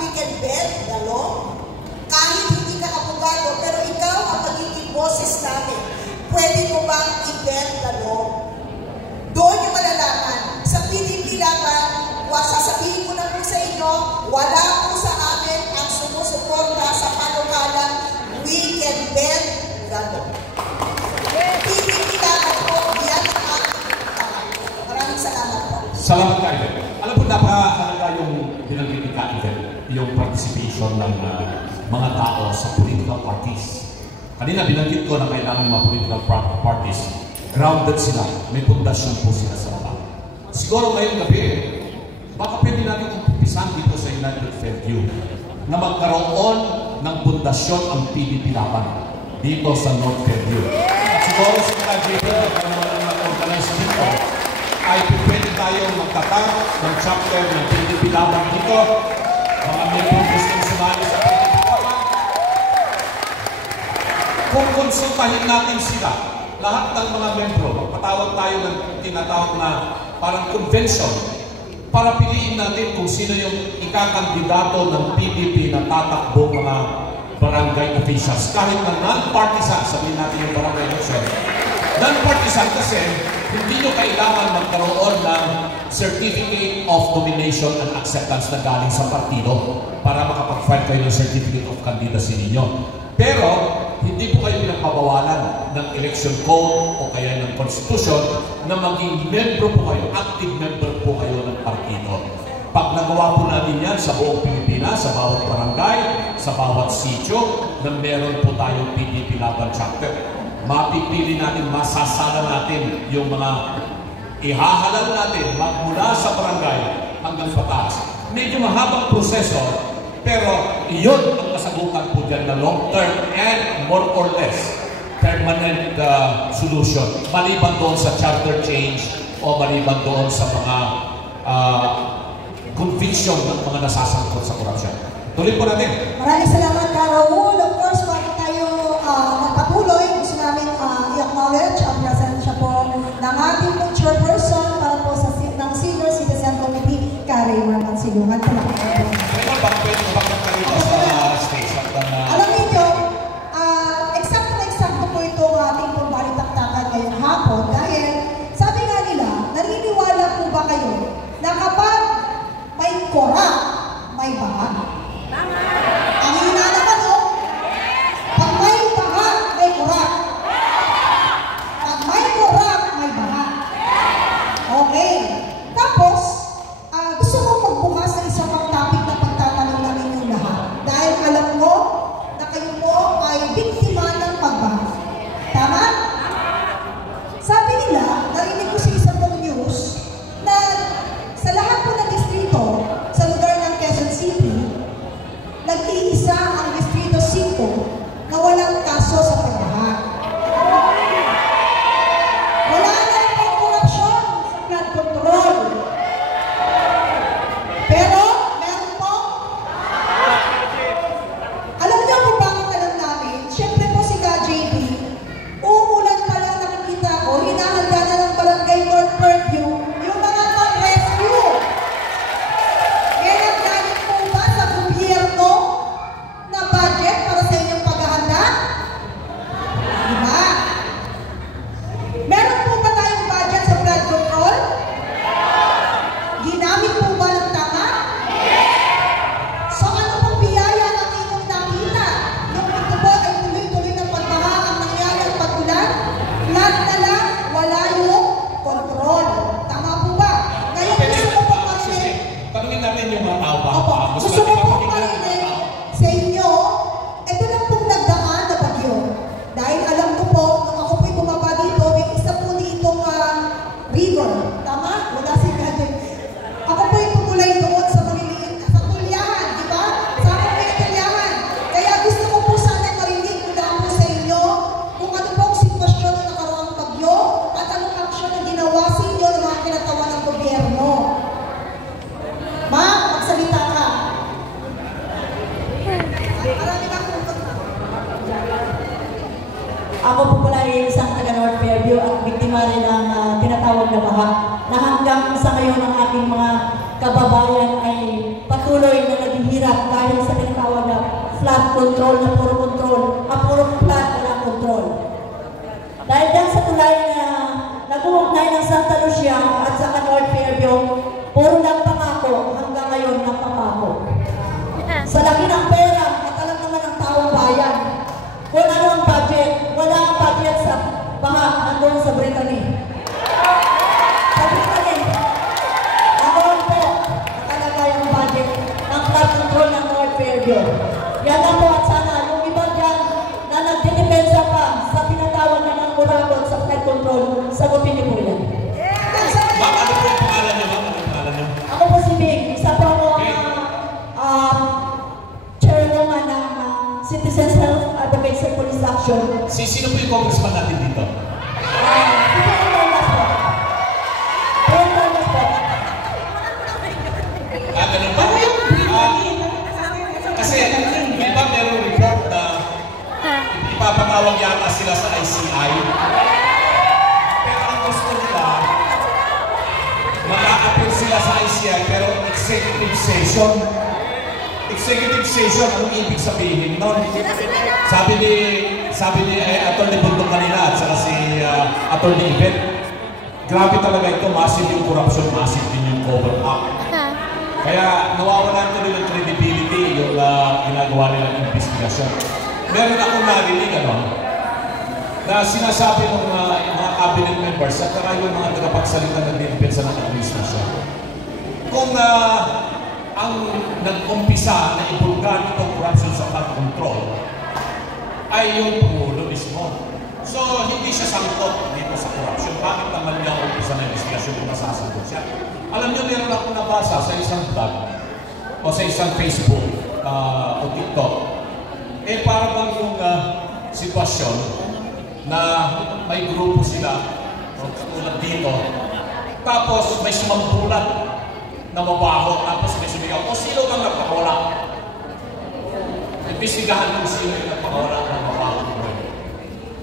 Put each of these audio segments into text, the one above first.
we can bend the law? Kahit hindi ka abogado, pero ikaw ang magiging boses namin. Pwede mo bang i-bend the law? Doon yung malalaman. Sa PDP laban, sasabihin ko na po sa inyo, wala po sa amin ang sumusuporta sa panukalang we can bend the law. PDP laban po, yan ang aking tahan. Maraming salamat po. Salamat kayo. Alam po, napakahalaga yung binanggit ni Kaiven, yung participation ng mga tao sa political parties. Kanina binanggit ko na kailangan mga political parties, grounded sila, may pundasyon po sila sa baba. Siguro ngayong gabi, baka pwede natin umpisan dito sa United Fairview na magkaroon ng pundasyon ang PDP laban dito sa North Fairview. At siguro sa mga dito, kaya naman ang mag-organize dito, ay pwede tayong magtatag ng chapter ng PDP laban dito, mga membro gusto sumali sa PDP laban. Kung konsultahin natin sila, lahat ng mga membro, magpatawag tayo ng tinatawag na parang convention para piliin natin kung sino yung ikakandidato ng PDP na tatakbo mga barangay officials. Kahit na non-partisan, sabihin natin yung barangay officials. Non-partisan kasi, hindi nyo kailangan magkaroon ng Certificate of Nomination and Acceptance na galing sa partido para makapag-file kayo ng Certificate of Candidacy ninyo. Pero, hindi po kayo pinagpapawalan ng election code o kaya ng constitution na maging membro po kayo, active member po kayo ng partido. Pag nagawa po natin yan sa buong Pilipinas, sa bawat barangay, sa bawat sitio, na meron po tayong PDP Laban Chapter, mapipili natin, masasala natin yung mga ihahalal natin magmula sa barangay hanggang pataas. Medyo mahabang proseso, pero iyon ang kasagutan po dyan na long-term and more or less permanent solution. Maliban doon sa charter change o maliban doon sa mga conviction ng mga nasasangkot sa korupsyon. Tuloy po natin. Maraming salamat, Raul. Of course, bago tayo magpatuloy, gusto namin i-acknowledge ang presensya po ng ating pong chairperson para po sa ng Senior Citizen Committee, Kari Marman Silungan. Alam niyo, eksakto po ito ang ating pong balitaktakan ngayong hapon dahil sabi nga nila, naniniwala po ba kayo na kapag may korap, may baha? Ang hina naman, no? Pag may baha, may korap. Pag may korap, may baha. Okay. Tapos, gusto ko magbukas ng isang topic na pagtatanong namin yung lahat. Dahil alam ko na kayo po ay biktima ng pagbaha. Tama? Sabi nila, narinig ko sa isang pong news na sa lahat po ng distrito, sa lugar ng Quezon City, nag-iisa ang Distrito 5 na walang kaso sa pagbaha. Wala na pong korupsyon sa flood control. Pero, meron po. Alam niyo kung bakit alam namin? Siyempre po si KJB, umulan pa lang nakikita ko, hinahanda na ng Barangay North Fairview yung mga non-rescue. Kaya naggalit po ba sa gobyerno na budget para sa inyong paghahanda? Diba? Meron po ba tayong budget sa flood control? Ginamit po ba ng tama? So ano pong biyaya ang inyong nakita? Yung ito po ay tuloy-tuloy ng pagbaha ang nangyari at pag-ulan? Lahat na lang, wala yung control. Tama po ba? Ngayon gusto ko pong marinig. Tanungin natin yung mga tao pa. Opo, gusto ko pong marinig sa inyo, ito lang pong nagdaan na bagyo. Dahil alam ko po, nung ako po'y bumaba dito, may isa po ditong river. Tama? Wala si Gadget. Ako po'y tumulay doon sa maliliit, sa tulyahan, di ba? Sa akin may tulyahan. Kaya gusto ko po sana marinig mula po sa inyo kung ano pong sitwasyon ng nakaraang bagyo at anong aksyon na ginawa sa inyo ng mga kinatawa ng gobyerno. Ma'am, magsalita ka. Marami kang pupunta. Ako po pala ay isang taga North Fairview at biktima rin ng tinatawag na baha na hanggang sa ngayon ang aking mga kababayan ay patuloy na naghihirap dahil sa tinatawag na flood control na puro flood, wala control. Dahil dyan sa tulay na nag-uugnay ng Santa Lucia at sa North Fairview, puro lang pangako, hanggang ngayon ng pangako. Sa laki ng pera, at alam naman ng taong bayan, kung ano ang budget, wala ang budget sa baha, nandun sa Brittany. Sa Brittany, nandun po, nakalagay ang budget ng flood control ng North Fairview. Yan na po at sana, yung iba dyan na nagdidepensa pa sa pinatawag na ng Muragon sa flood control, sagutin niyo po yan. Ma'am, ano po yung pangalan niyo? Ma'am, ano yung pangalan niyo? Ako po si Big, isa po ako chairwoman ng Citizens Health Advocacy Police Action. Sino po yung congressman natin dito? Ganun ba? Kasi, di ba merong report na ipapatawag yata sila sa ICI? Pero ang gusto nila, mag-a-appeal sila sa ICI pero executive session. Executive session, anong ibig sabihin nun? Sabi ni Atty. Bundok kanina at saka si Atty. Yvette, grabe talaga ito, massive yung corruption, massive din yung cover-up. Kaya nawawalan ko rin ng credibility yung ginagawa nilang investigasyon. Meron akong narinig na sinasabi ng mga cabinet members at saka yung mga tagapagsalita ng depensa ng administrasyon. Kung ang nag-umpisa na ibulgar itong corruption sa flood control ay yung Pangulo mismo. So, hindi siya sangkot dito sa corruption. Bakit naman niya ang umpisa na investigasyon kung masasagot siya? Alam niyo, meron ako nabasa sa isang blog o sa isang Facebook o TikTok. Para bang yung sitwasyon na may grupo sila tulad dito, tapos may sumambulat na mabaho, tapos may sumigaw, o sino kang nagpakawala? Imbestigahan kung sino yung nagpakawala ng mabaho.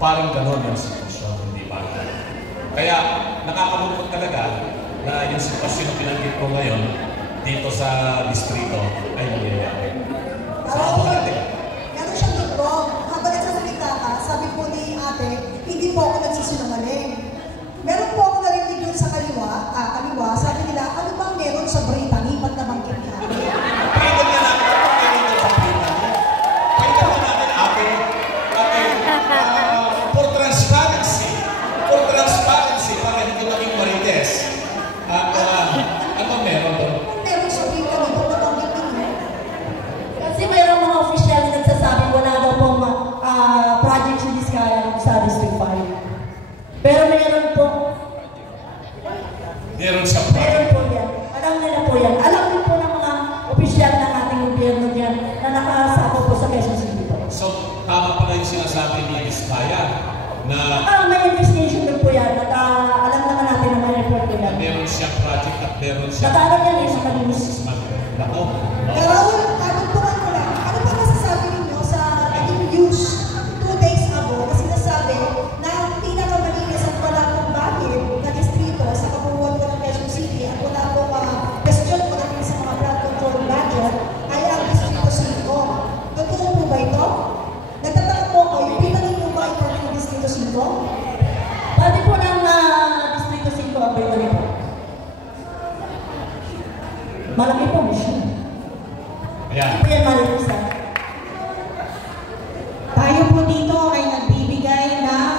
Parang gano'n yung sitwasyon, hindi ba? Kaya nakakalungkot talaga na yung sitwasyon na pinanggit ko ngayon dito sa distrito ay nangyayari. Meron siyang nag-wrong. Habang nagsasalita ka, sabi po ni ate, hindi po ako nagsisinungaling. Meron po ako narinig doon sa kaliwa, sabi nila, ano bang meron sa Brittany? Ba't nabanggit ni ate? Pwede na natin ito meron sa Brittany. Pwede na natin ate, for transparency, para hindi maging marites. Ano meron doon? Meron sa Brittany, ba't nabanggit ninyo? Kasi mayroong mga official na nagsasabi wala daw pong project si Diskaya sa District 5. Pero meron po. Meron siya Meron po yan. Alam nila po yan. Alam din po ng mga official ng ating gobyerno diyan na nakasako po sa Quezon City po. So, tama pala yung sinasabi ni Diskaya na May investigation din po yan at alam naman natin na may report po yan. meron siyang project at meron siyang Nataran yan sa kanilis. Nako. Raul, katungtungan ko lang, ano ba masasabi ninyo sa naging news 2 days ago na sinasabi na ang pinakamalinis at wala pong bahid na distrito sa kabuuan ko ng Quezon City at wala pong question ko natin sa mga flood control budget ay ang distrito 5. Totoo po ba ito? Nagtatanong po ako, yung pinangin mo ba ito ng distrito 5? Pati po ng Distrito 5 ang Brittany po. Malaki po mission. Ayan. Hindi po yan malinis na. Tayo po dito ay nagbibigay ng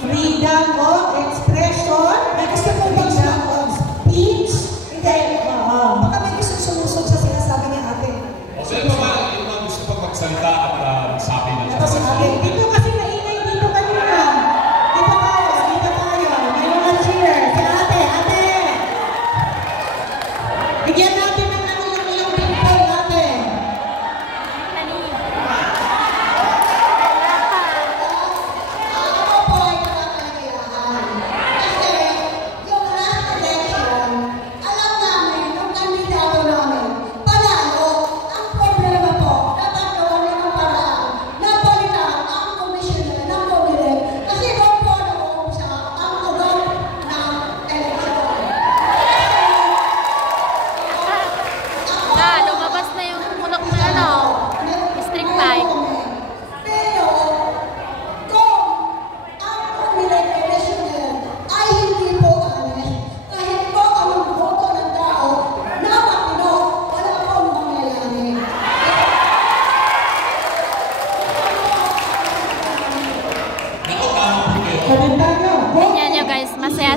freedom of expression. May gusto po bang freedom of speech? Hindi. Baka may gusto sumusog sa sinasabi ni ate. O sino pa ba yung mga gusto pag magsalita at magsabi na siya? Ito si ate. Dito kasi maingay dito kanina. Dito tayo. May mga cheer. Si ate. Bigyan natin ng ilang people ate. Ako po ay nakakailangan. Kasi yung last election, alam namin, yung kandidato namin, panalo. Ang problema po, dapat gawa ng paraan na balikan ang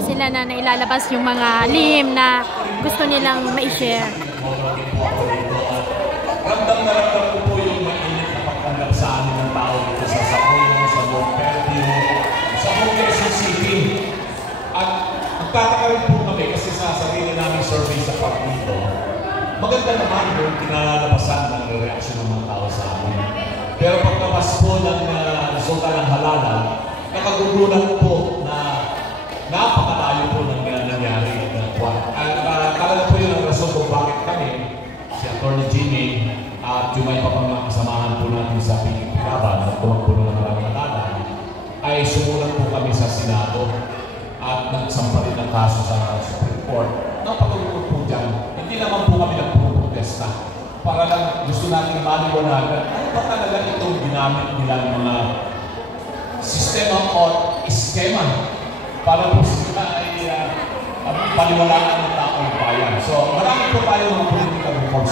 sila na nailalabas yung mga lihim na gusto nilang ma-share. Ramdam na ramdam ko po yung mainit na pagtanggap sa amin ng tao dito sa Sapuyo, sa Montpellier, sa Quezon City. At nagtataka rin po kami kasi sa sarili namin survey sa park dito. Maganda naman yung kinalabasan ng reaksyon ng mga tao sa amin. Pero pagkabas po ng resulta ng halalan, nakagugulat po na napakalayo po ng nangyari. At talaga po yun ang rason kung bakit kami, si Atty. Jimmy, at yung may mga kasamahan po natin sa Pilipilaban at tumakbo ng maraming halalan, ay sumulat po kami sa Senado at nagsampa rin ng kaso sa Supreme Court. Napagulot po dyan, hindi naman po kami nagpuprotesta. Para lang gusto natin maliwanagan, ano ba talaga itong ginamit nila ng mga sistema o iskema para po sila ay paliwalaan ng taong bayan. So, marami po tayo mga political reforms.